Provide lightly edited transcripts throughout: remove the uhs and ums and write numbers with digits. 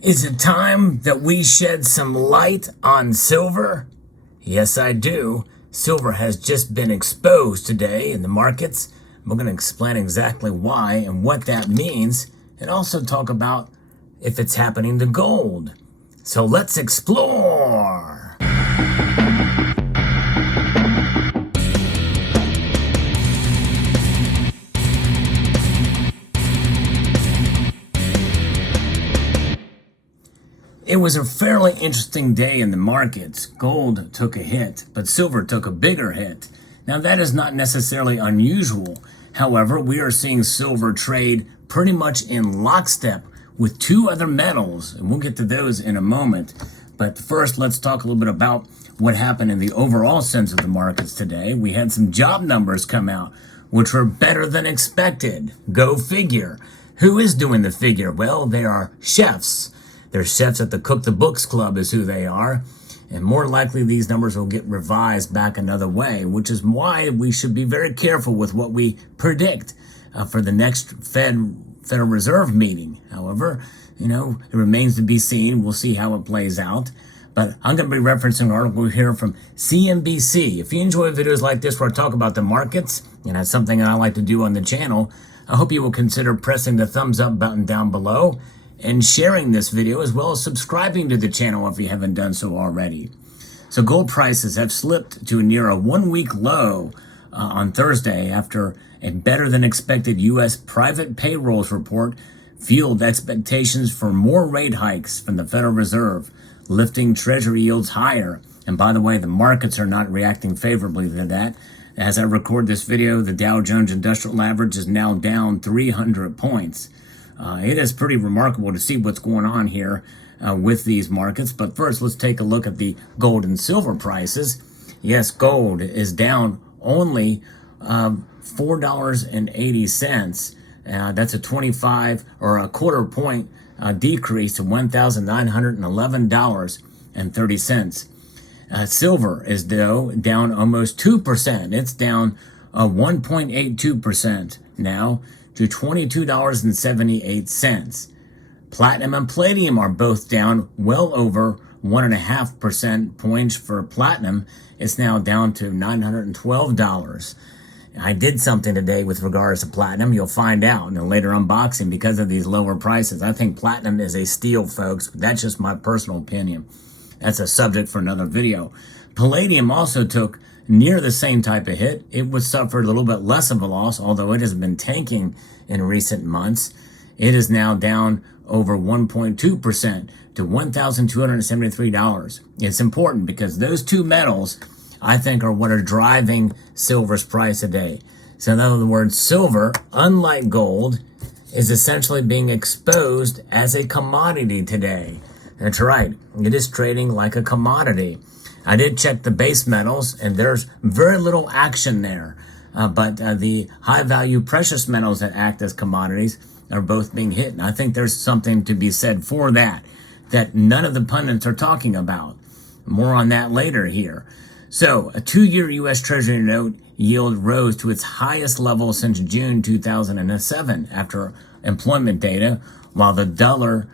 Is it time that we shed some light on silver? Yes, I do. Silver has just been exposed today in the markets. We're going to explain exactly why and what that means, and also talk about if it's happening to gold. So let's explore. It was a fairly interesting day in the markets. Gold took a hit, but silver took a bigger hit. Now, that is not necessarily unusual. However, we are seeing silver trade pretty much in lockstep with two other metals, and we'll get to those in a moment. But first, let's talk a little bit about what happened in the overall sense of the markets today. We had some job numbers come out, which were better than expected. Go figure. Who is doing the figure? Well, they are chefs. They're chefs at the Cook the Books Club is who they are. And more likely these numbers will get revised back another way, which is why we should be very careful with what we predict for the next Federal Reserve meeting. However, it remains to be seen. We'll see how it plays out. But I'm going to be referencing an article here from CNBC. If you enjoy videos like this where I talk about the markets, and that's something I like to do on the channel, I hope you will consider pressing the thumbs up button down below and sharing this video, as well as subscribing to the channel if you haven't done so already. So gold prices have slipped to near a one-week low on Thursday after a better-than-expected U.S. private payrolls report fueled expectations for more rate hikes from the Federal Reserve, lifting Treasury yields higher. And by the way, the markets are not reacting favorably to that. As I record this video, the Dow Jones Industrial Average is now down 300 points. It is pretty remarkable to see what's going on here with these markets. But first, let's take a look at the gold and silver prices. Yes, gold is down only $4.80. That's a 25 or a quarter point decrease to $1,911.30. Silver is down almost 2%. It's down 1.82% now to $22.78. Platinum and palladium are both down well over 1.5% points for platinum. It's now down to $912. I did something today with regards to platinum. You'll find out in a later unboxing because of these lower prices. I think platinum is a steal, folks. That's just my personal opinion. That's a subject for another video. Palladium also took near the same type of hit. It was suffered a little bit less of a loss, although it has been tanking in recent months. It is now down over 1.2% to $1,273. It's important because those two metals, I think, are what are driving silver's price today. So in other words, silver, unlike gold, is essentially being exposed as a commodity today. That's right. It is trading like a commodity. I did check the base metals, and there's very little action there. But the high-value precious metals that act as commodities are both being hit. And I think there's something to be said for that none of the pundits are talking about. More on that later here. So a 2-year U.S. Treasury note yield rose to its highest level since June 2007 after employment data, while the dollar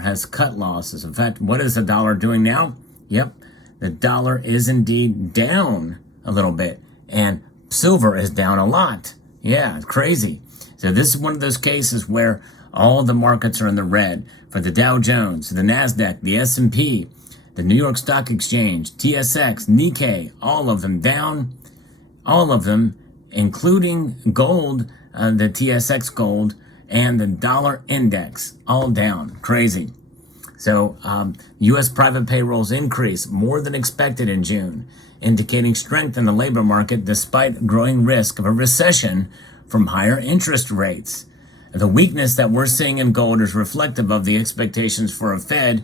has cut losses. In fact, what is the dollar doing now? Yep. The dollar is indeed down a little bit, and silver is down a lot. Yeah, it's crazy. So this is one of those cases where all the markets are in the red. For the Dow Jones, the NASDAQ, the S&P, the New York Stock Exchange, TSX, Nikkei, all of them down. All of them, including gold, the TSX gold, and the dollar index, all down. Crazy. So U.S. private payrolls increased more than expected in June, indicating strength in the labor market despite growing risk of a recession from higher interest rates. The weakness that we're seeing in gold is reflective of the expectations for a Fed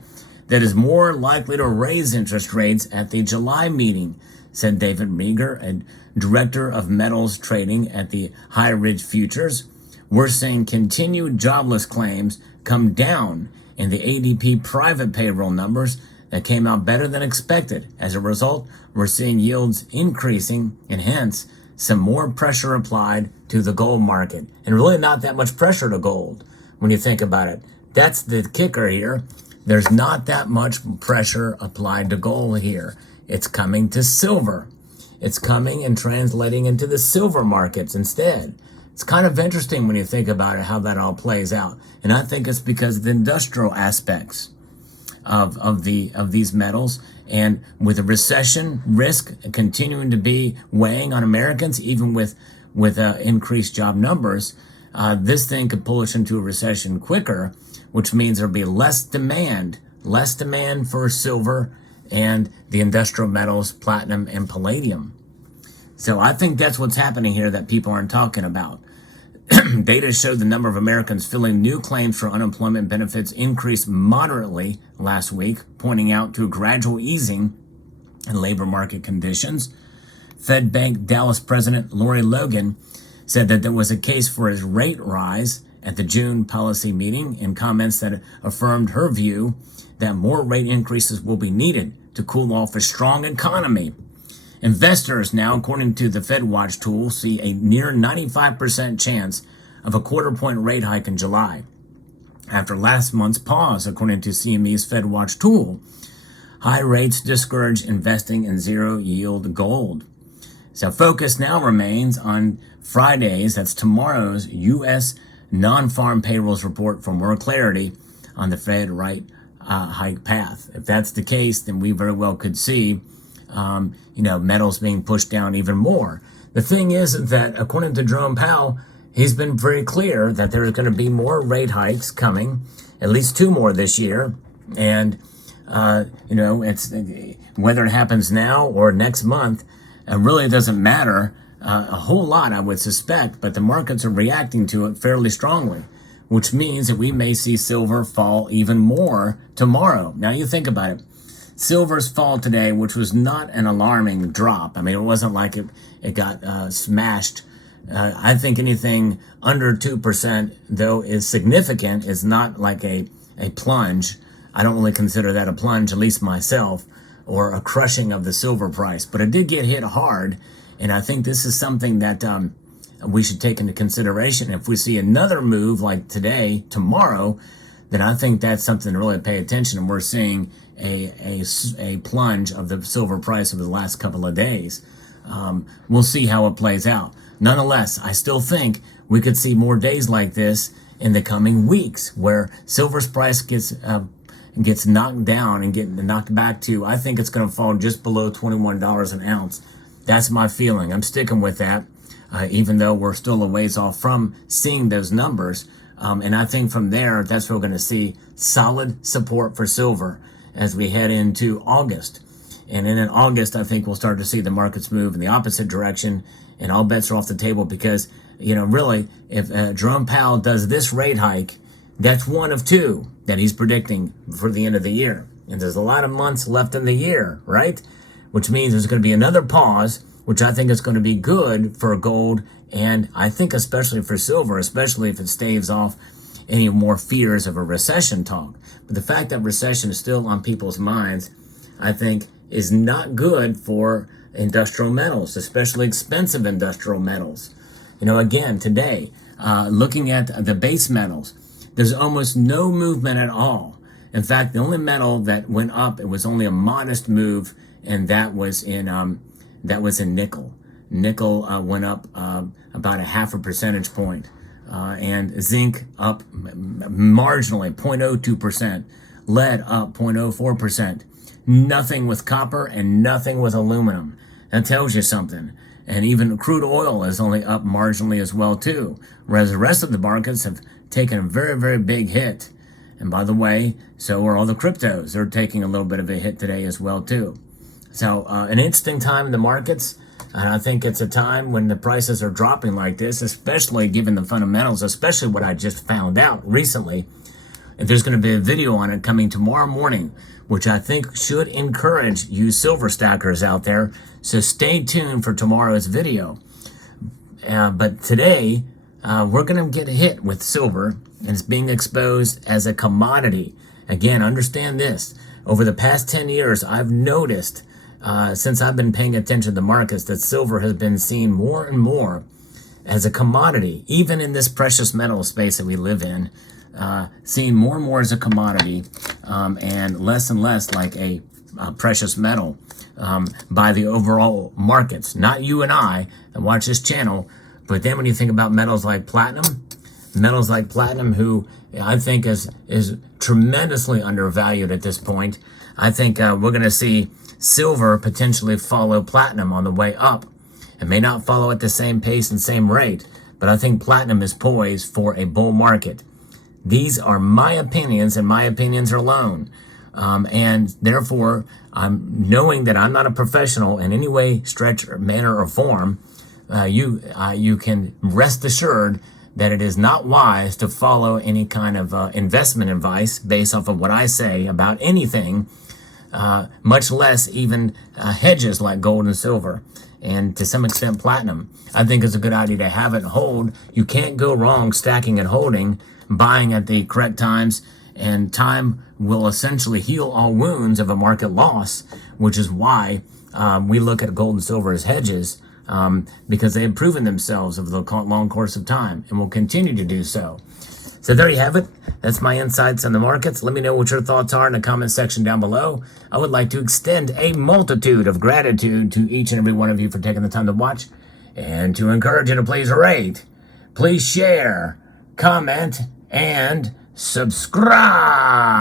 that is more likely to raise interest rates at the July meeting, said David Meager, a director of metals trading at the High Ridge Futures. We're seeing continued jobless claims come down in the ADP private payroll numbers that came out better than expected. As a result, we're seeing yields increasing and hence some more pressure applied to the gold market. And really not that much pressure to gold when you think about it. that's the kicker here. There's not that much pressure applied to gold here. It's coming to silver. It's coming and translating into the silver markets instead. It's kind of interesting when you think about it, how that all plays out. And I think it's because of the industrial aspects of these metals. And with the recession risk continuing to be weighing on Americans, even with increased job numbers, this thing could pull us into a recession quicker, which means there'll be less demand for silver and the industrial metals, platinum and palladium. So I think that's what's happening here that people aren't talking about. Data showed the number of Americans filling new claims for unemployment benefits increased moderately last week, pointing out to a gradual easing in labor market conditions. Fed Bank Dallas President Lori Logan said that there was a case for a rate rise at the June policy meeting, in comments that affirmed her view that more rate increases will be needed to cool off a strong economy. Investors now, according to the FedWatch tool, see a near 95% chance of a quarter-point rate hike in July, after last month's pause, according to CME's FedWatch tool. High rates discourage investing in zero-yield gold. So focus now remains on Friday's, that's tomorrow's, U.S. non-farm payrolls report for more clarity on the Fed rate hike path. If that's the case, then we very well could see metals being pushed down even more. The thing is that according to Jerome Powell, he's been very clear that there's going to be more rate hikes coming, at least 2 more this year. And, it's whether it happens now or next month, it really doesn't matter a whole lot, I would suspect, but the markets are reacting to it fairly strongly, which means that we may see silver fall even more tomorrow. Now you think about it. Silver's fall today, which was not an alarming drop. I mean, it wasn't like it got smashed. I think anything under 2%, though, is significant, is not like a plunge. I don't really consider that a plunge, at least myself, or a crushing of the silver price. But it did get hit hard, and I think this is something that we should take into consideration. If we see another move like today, tomorrow, then I think that's something to really pay attention. And we're seeing a plunge of the silver price over the last couple of days. We'll see how it plays out. Nonetheless, I still think we could see more days like this in the coming weeks, where silver's price gets knocked down and get knocked back to, I think it's going to fall just below $21 an ounce. That's my feeling. I'm sticking with that, even though we're still a ways off from seeing those numbers. And I think from there, that's where we're going to see solid support for silver as we head into August. And then in August, I think we'll start to see the markets move in the opposite direction, and all bets are off the table because, really, if Jerome Powell does this rate hike, that's one of 2 that he's predicting for the end of the year. And there's a lot of months left in the year, right? Which means there's going to be another pause, which I think is going to be good for gold, and I think especially for silver, especially if it staves off any more fears of a recession talk. But the fact that recession is still on people's minds, I think, is not good for industrial metals, especially expensive industrial metals. Again, today, looking at the base metals, there's almost no movement at all. In fact, the only metal that went up, it was only a modest move, and that was in nickel. Nickel went up about a 0.5 percentage point. And zinc up marginally, 0.02%. Lead up 0.04%. Nothing with copper and nothing with aluminum. That tells you something. And even crude oil is only up marginally as well too, whereas the rest of the markets have taken a very, very big hit. And by the way, so are all the cryptos. They're taking a little bit of a hit today as well too. So an interesting time in the markets. And I think it's a time when the prices are dropping like this, especially given the fundamentals, especially what I just found out recently. And there's going to be a video on it coming tomorrow morning, which I think should encourage you silver stackers out there. So stay tuned for tomorrow's video. But today, we're going to get hit with silver, and it's being exposed as a commodity. Again, understand this. Over the past 10 years, I've noticed, since I've been paying attention to the markets, that silver has been seen more and more as a commodity, even in this precious metal space that we live in. seen more and more as a commodity and less like a precious metal by the overall markets. Not you and I that watch this channel, but then when you think about metals like platinum, who I think is tremendously undervalued at this point. I think we're going to see silver potentially follow platinum on the way up. It may not follow at the same pace and same rate, but I think platinum is poised for a bull market. These are my opinions and my opinions alone. And therefore, I'm knowing that I'm not a professional in any way, stretch, or manner, or form. You can rest assured that it is not wise to follow any kind of investment advice based off of what I say about anything, much less even hedges like gold and silver, and to some extent platinum. I think it's a good idea to have it and hold. You can't go wrong stacking and holding, buying at the correct times, and time will essentially heal all wounds of a market loss, which is why we look at gold and silver as hedges, because they have proven themselves over the long course of time and will continue to do so. So there you have it. That's my insights on the markets. Let me know what your thoughts are in the comment section down below. I would like to extend a multitude of gratitude to each and every one of you for taking the time to watch, and to encourage you to please rate, please share, comment, and subscribe.